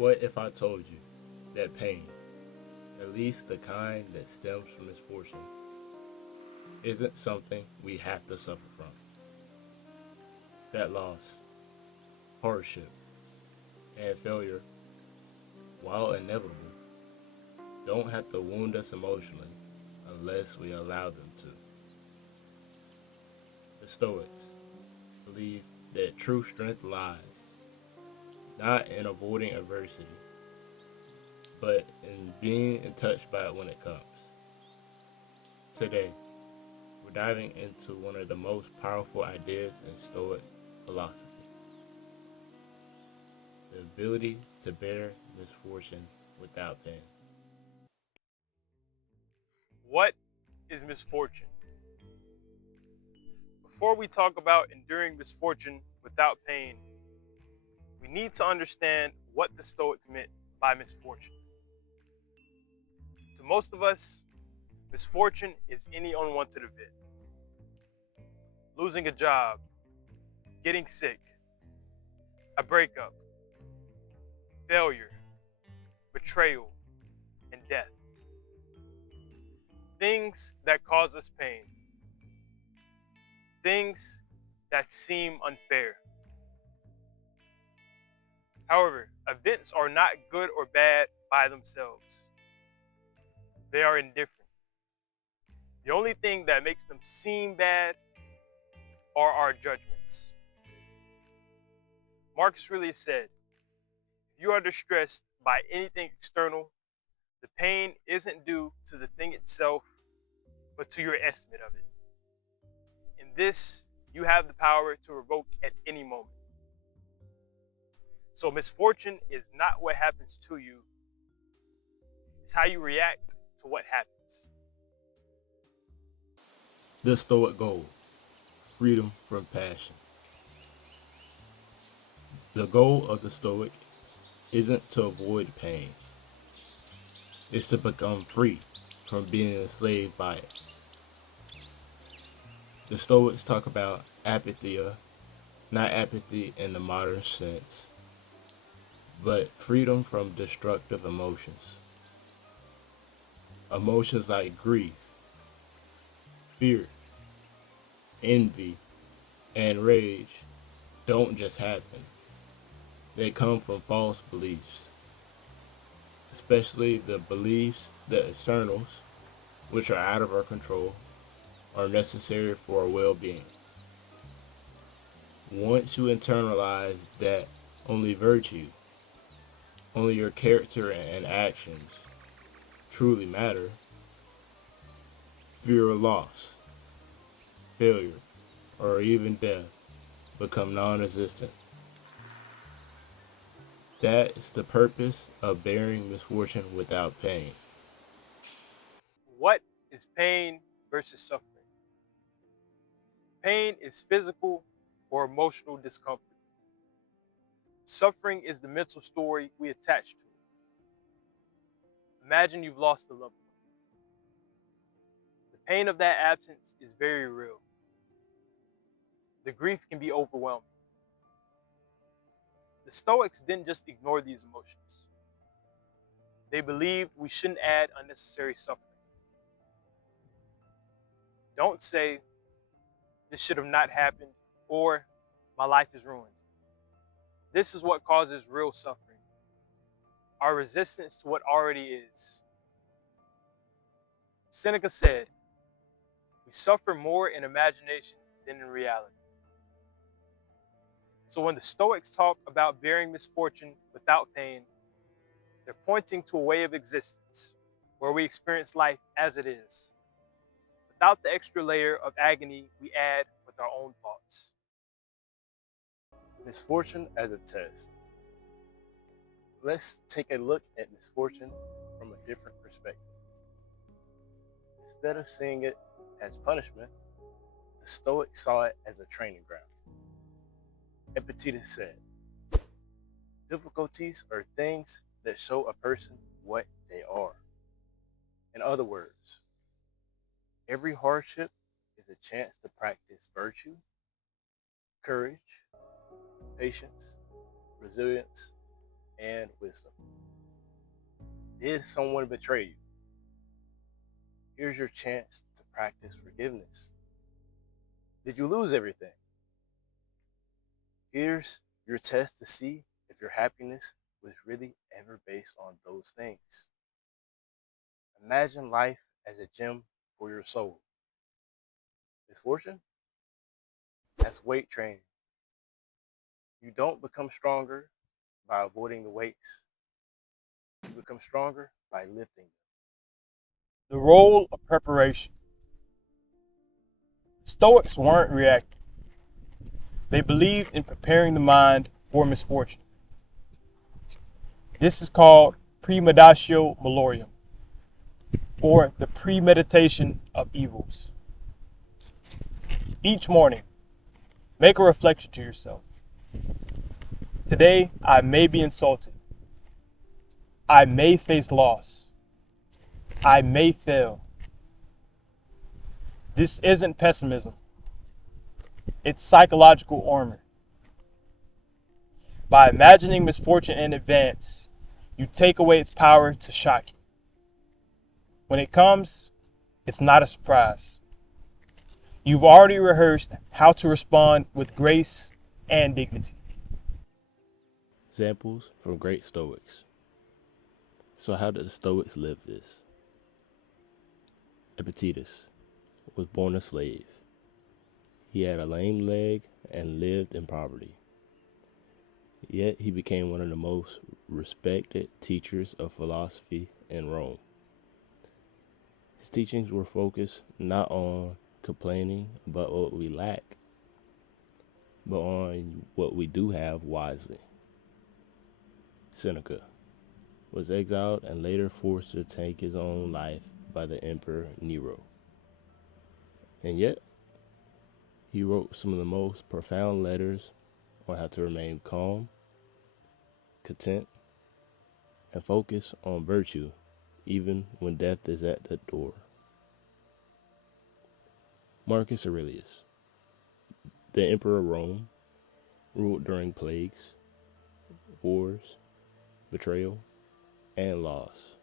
What if I told you that pain, at least the kind that stems from misfortune, isn't something we have to suffer from? That loss, hardship, and failure, while inevitable, don't have to wound us emotionally unless we allow them to. The Stoics believe that true strength lies not in avoiding adversity, but in being untouched by it when it comes. Today, we're diving into one of the most powerful ideas in Stoic philosophy: the ability to bear misfortune without pain. What is misfortune? Before we talk about enduring misfortune without pain, we need to understand what the Stoics meant by misfortune. To most of us, misfortune is any unwanted event. Losing a job, getting sick, a breakup, failure, betrayal, and death. Things that cause us pain. Things that seem unfair. However, events are not good or bad by themselves. They are indifferent. The only thing that makes them seem bad are our judgments. Marcus Aurelius said, if you are distressed by anything external, the pain isn't due to the thing itself, but to your estimate of it. In this, you have the power to revoke at any moment. So misfortune is not what happens to you, it's how you react to what happens. The Stoic goal: freedom from passion. The goal of the Stoic isn't to avoid pain, it's to become free from being enslaved by it. The Stoics talk about apatheia, not apathy in the modern sense, but freedom from destructive emotions. Emotions like grief, fear, envy, and rage don't just happen. They come from false beliefs, especially the beliefs that externals, which are out of our control, are necessary for our well-being. Once you internalize that only virtue, only your character and actions truly matter, fear of loss, failure, or even death become non-existent. That is the purpose of bearing misfortune without pain. What is pain versus suffering? Pain is physical or emotional discomfort. Suffering is the mental story we attach to it. Imagine you've lost a loved one. The pain of that absence is very real. The grief can be overwhelming. The Stoics didn't just ignore these emotions. They believed we shouldn't add unnecessary suffering. Don't say, this should have not happened, or my life is ruined. This is what causes real suffering: our resistance to what already is. Seneca said, we suffer more in imagination than in reality. So when the Stoics talk about bearing misfortune without pain, they're pointing to a way of existence where we experience life as it is, without the extra layer of agony we add with our own thoughts. Misfortune as a test. Let's take a look at misfortune from a different perspective. Instead of seeing it as punishment, the Stoics saw it as a training ground. Epictetus said, difficulties are things that show a person what they are. In other words, every hardship is a chance to practice virtue, courage, patience, resilience, and wisdom. Did someone betray you? Here's your chance to practice forgiveness. Did you lose everything? Here's your test to see if your happiness was really ever based on those things. Imagine life as a gym for your soul. Misfortune? That's weight training. You don't become stronger by avoiding the weights. You become stronger by lifting them. The role of preparation. Stoics weren't reactive. They believed in preparing the mind for misfortune. This is called premeditatio malorum, or the premeditation of evils. Each morning, make a reflection to yourself. Today, I may be insulted. I may face loss. I may fail. This isn't pessimism. It's psychological armor. By imagining misfortune in advance, you take away its power to shock you. When it comes, it's not a surprise. You've already rehearsed how to respond with grace and dignity. Examples from great Stoics. So how did the Stoics live this? Epictetus was born a slave. He had a lame leg and lived in poverty. Yet he became one of the most respected teachers of philosophy in Rome. His teachings were focused not on complaining about what we lack, but on what we do have wisely. Seneca was exiled and later forced to take his own life by the Emperor Nero. And yet, he wrote some of the most profound letters on how to remain calm, content, and focus on virtue even when death is at the door. Marcus Aurelius, the Emperor of Rome, ruled during plagues, wars, betrayal, and loss.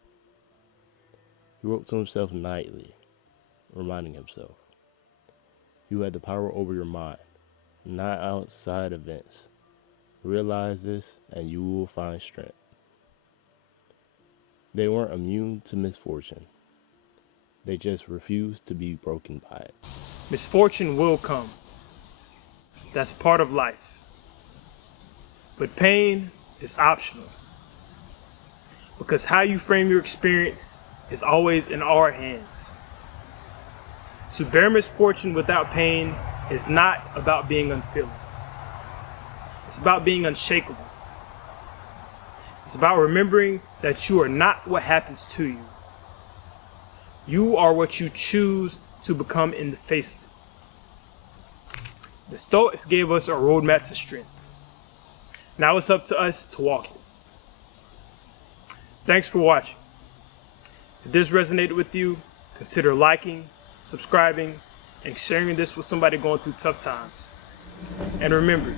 He wrote to himself nightly, reminding himself, "You had the power over your mind, not outside events. Realize this and you will find strength." They weren't immune to misfortune. They just refused to be broken by it. Misfortune will come. That's part of life. But pain is optional. Because how you frame your experience is always in our hands. To bear misfortune without pain is not about being unfeeling. It's about being unshakable. It's about remembering that you are not what happens to you. You are what you choose to become in the face of it. The Stoics gave us a roadmap to strength. Now it's up to us to walk it. Thanks for watching. If this resonated with you, consider liking, subscribing, and sharing this with somebody going through tough times. And remember,